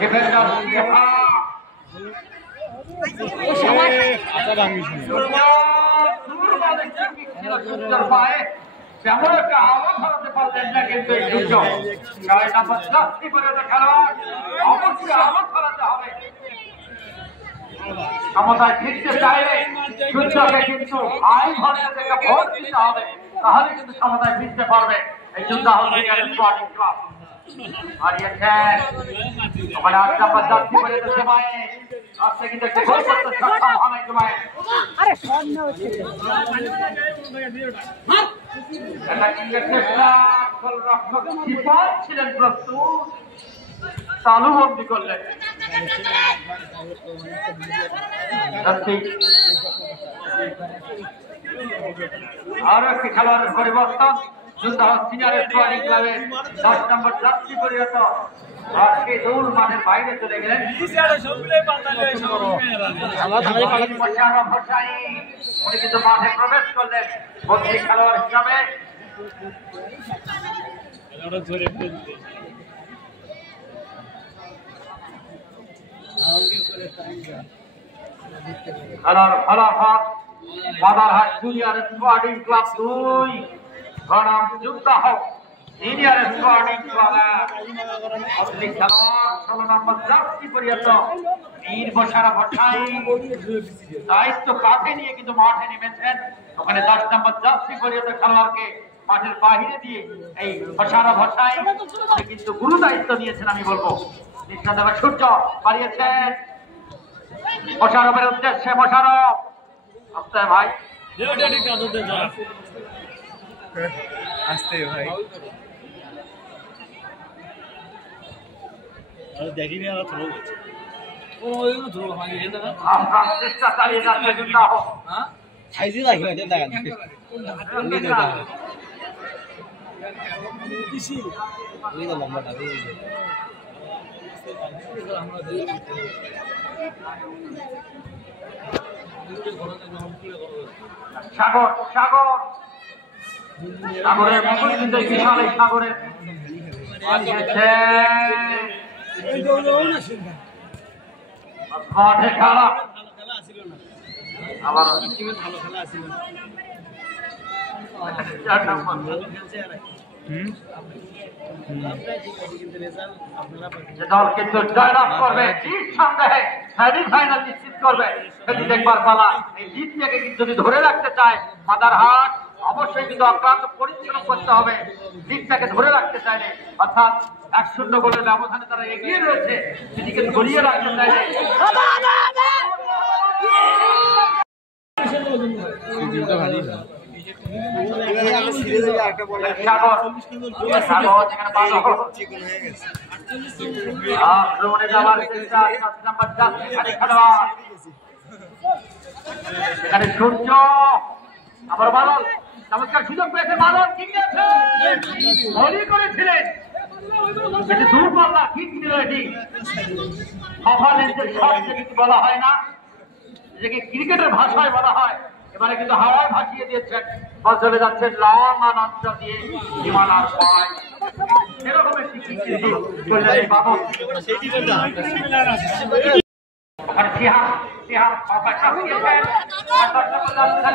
Defender সিহা তেমন একটা আলো ধরাতে পারলেন না, কিন্তু এই দুজন 6 নম্বর জার্সি পরে খেলোয়াড় অবশ্যই আলো ধরাতে হবে। ক্ষমতায় ফিরতে চাইলে যুদ্ধকে কিন্তু আইন ঘরে থেকে ভোট দিতে হবে, তাহলে কিন্তু ক্ষমতায় ফিরতে পারবে এই যুদ্ধ স্পোর্টিং ক্লাব। হারিয়েছেন ওখানে 8 নম্বর জার্সি পরে সময় আজকে কিন্তু একটা গোল করতে সক্ষম হয় জুমায়। ছিলেন প্রস্তুত, তালুবন্দি করলেন। আরো একটি খেলোয়াড়ের পরিবর্তন, যুদ্ধ সিনিয়র স্পোর্টিং ক্লাবের 10 নম্বর জার্সি পরিণত আজকে দৌড় মাঠের বাইরে চলে গেলেন। উনি কিন্তু মাঠে প্রবেশ করলেন বদলি খেলোয়াড় হিসাবে। খেলার ফলাফল বাদারহাট জুনিয়র স্পোর্টিং ক্লাব 2 বনাম যুদ্ধহ সিনিয়র স্পোর্টিং ক্লাব। বদলি খেলোয়াড় 16 নম্বর জার্সি পরিণত বীর বসারা ভট্টাই দায়িত্ব কাঁধে নিয়ে কিন্তু মাঠে নেমেছেন। ওখানে 10 নম্বর জার্সি পরিণত খেলোয়াড়কে মাঠের বাহিরে দিয়ে এই বসারা ভট্টাই কিন্তু গুরু দায়িত্ব নিয়েছেন আমি বলবো। কৃষ্ণদেবের সূর্য বাড়িয়েছেন মোশারফের উদ্দেশ্যে। মোশারফ আসতে ভাই, আসতে ভাই, দেখিনি আর থ্রো হচ্ছে আপনার চেষ্টা চালিয়ে যাচ্ছে যুদ্ধহ। সাইজে রাখি এটা দেখেন এই তো লম্বাটা সাগর সাগর সাগরের মতন কিন্তু বিশাল এই সাগরের মাঠে খেলা আবার ভালো খেলা ছিল। দল কিন্তু জয়লাভ করবে, নিঃসন্দেহে সেমিফাইনাল নিশ্চিত করবে সেটি দেখবার পালা। এই জিতটাকে কিন্তু যদি ধরে রাখতে চায় বাদারহাট অবশ্যই কিন্তু অক্লান্ত পরিশ্রম করতে হবে জিতটাকে ধরে রাখতে চাইলে, অর্থাৎ 1-0 গোলের ব্যবধানে তারা এগিয়ে রয়েছে, সেটিকে ধরিয়ে রাখতে চাইলে আক্রমণে যাওয়ার চেষ্টা। 7 নম্বর জার্সি খেলোয়াড় এখানে সূর্য আবার বাদল চমৎকার সুযোগ পেয়েছে। বাদল কি গেছে ভলি করেছিলেন, এটি দূরপাল্লা কিক ছিল, এটি অফারেন্সের শট যেটি বলা হয় না, যেটাকে ক্রিকেটের ভাষায় বলা হয়, এবারে কিন্তু হাওয়ায় ভাসিয়ে দিয়েছেন। বল চলে যাচ্ছে লং অন অঞ্চল দিয়ে হিমালয় পায় এরকম একটি কিক করলেন এই বাদল। ওখানে সিহা সিহা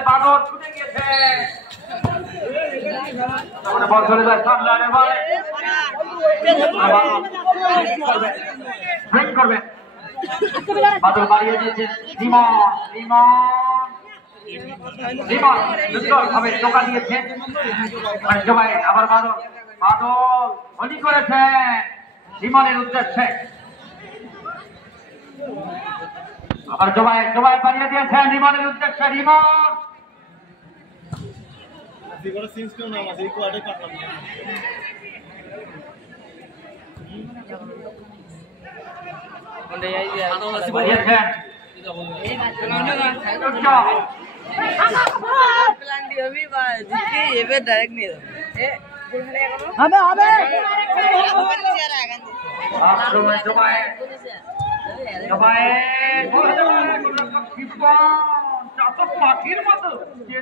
বাদল ছুটে গিয়েছে, বল চলে যায় সামনে করবে বাদল বাড়িয়ে দিয়েছে। রিমন রিমন রিমন ভাবে টোকা দিয়েছে সবাই। আবার বাদল বাদল বলি করেছে রিমনের উদ্দেশ্যে, আবার জবাই জবাই বাড়িয়ে দিয়েছেন রিমনের উদ্দেশ্যে। রিমন পাখির মতো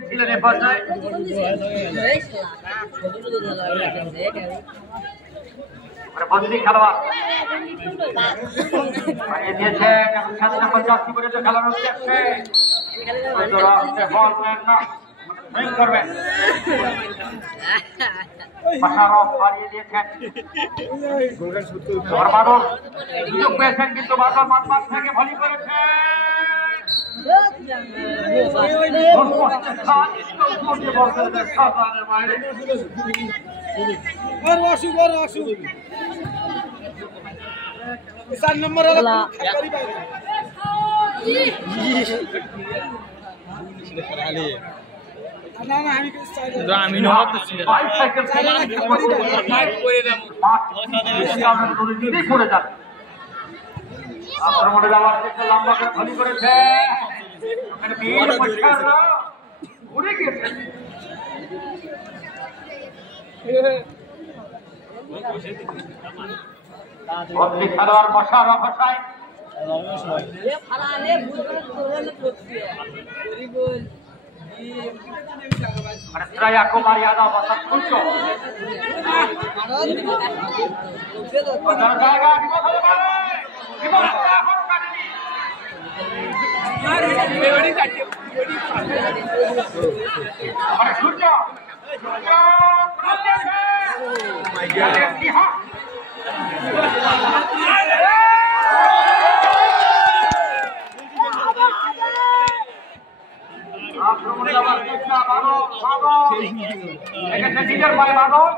ছিলেন এ পর্যায়ে। বদলি খেলোয়াড় বাড়িয়ে দিয়েছেন 7 নম্বর জার্সি পরে খেলানো হচ্ছে বল না করবেন মোশাররফ বাড়িয়ে দিয়েছেন বাদল সুযোগ পেয়েছেন কিন্তু বাদল মাঠ থেকে ভলি করেছে আক্রমণে যাওয়ার চেষ্টা লম্বা করে ভলি করেছে ঘুরে গিয়েছে খেলোয়াড় Mosharraf Hossain Raya Kumari ada batas kunci. Jaga di bawah balik. Di bawah lakukan ini. Ada Surya. My God. আক্রমণে যাওয়ার চেষ্টা বাদল নিজের পায়ে বাদল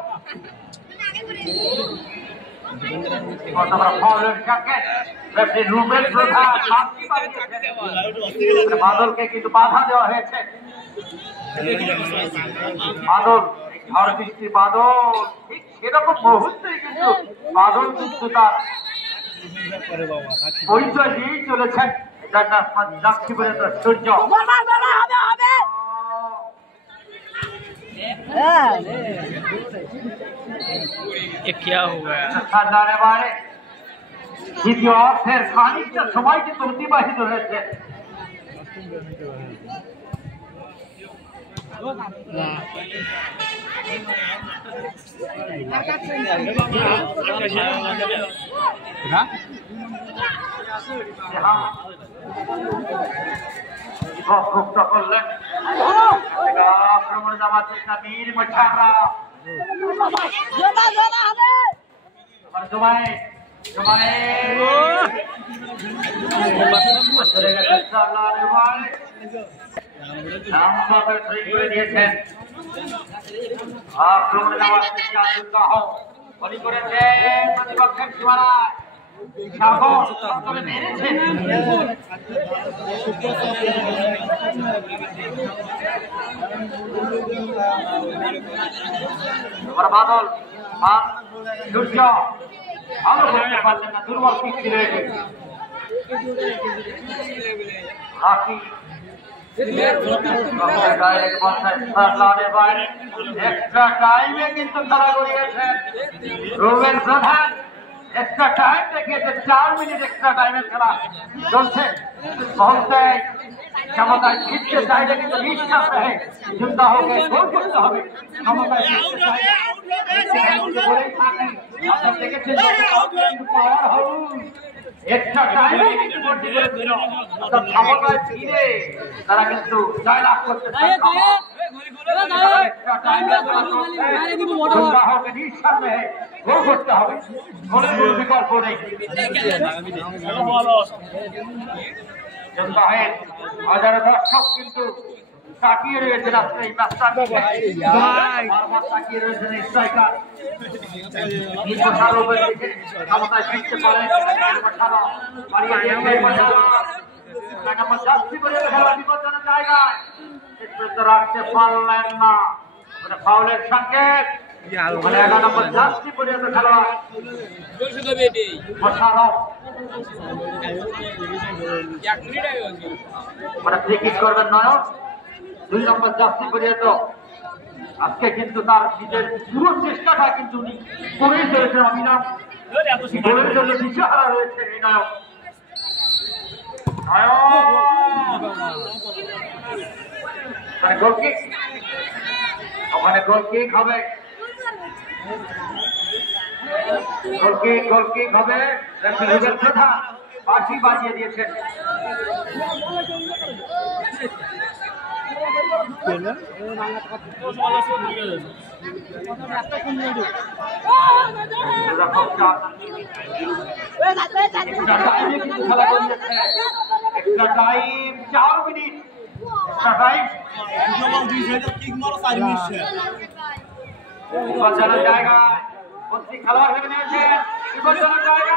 বাদলকে কিন্তু বাধা দেওয়া হয়েছে বাদল ঝড় বৃষ্টি বাদল ঠিক সেরকম মুহূর্তে কিন্তু বাদল কিন্তু তার পরিচয় দিয়েই চলেছেন সূর্য क्या हुआ দ্বিতীয় অর্থের খানিকটা সময় কিন্তু অতিবাহিত হয়েছে মুক্ত করলেন আক্রমণে যাওয়ার চেষ্টা মীর মোশাররফ দিয়েছেন আক্রমণে যাওয়ার চেষ্টা দুর্গাহ বলি করেছে প্রতিপক্ষের সীমানায় বাদল সূর্য ভালো করতে পারলেন না দুর্বল পিচ ছিল এক্সট্রা টাইমে কিন্তু খেলা করিয়েছেন রুবেল প্রধান এক্সট্রা টাইম দেখিয়েছে 4 মিনিট এক্সট্রা টাইমের খেলা চলছে মুহূর্তে ক্ষমতায় ফিরতে চাইলে কিন্তু নিঃশ্বাস রেখে যুদ্ধ হবে গোল করতে হবে ক্ষমতায় ফিরতে চাইলে দেখেছেন পাওয়ার হাউস এক্সট্রা টাইমে কিন্তু ভর্তি করে দিল ক্ষমতায় ফিরে তারা কিন্তু জয়লাভ করতে চায় এক্সট্রা টাইমে নিঃশ্বাস রেখে গোল করতে হবে গোলের বিকল্প নেই হাজার দর্শক কিন্তু তাকিয়ে রয়েছে রাস্তায় এই ম্যাচটা তাকিয়ে রয়েছেন স্ট্রাইকার ক্ষমতায় ফিরতে পারে জায়গায় রাখতে পারলেন না ফাউলের সংকেত জার্সি পর্যন্ত খেলোয়াড় করবেন নয় 2 নম্বর জার্সি পর্যন্ত আজকে কিন্তু তার নিজের পুরো চেষ্টাটা কিন্তু উনি করেই চলেছেন অবিরাম গোলের জন্য দিশেহারা রয়েছে এই নায়ক গোলকিক ওখানে গোলকিক হবে গোলকিক হবে রুবেল প্রধান বাঁশি বাজিয়ে দিয়েছেন। জায়গা খেলোয়াড় ভেবে নিয়েছেন জায়গা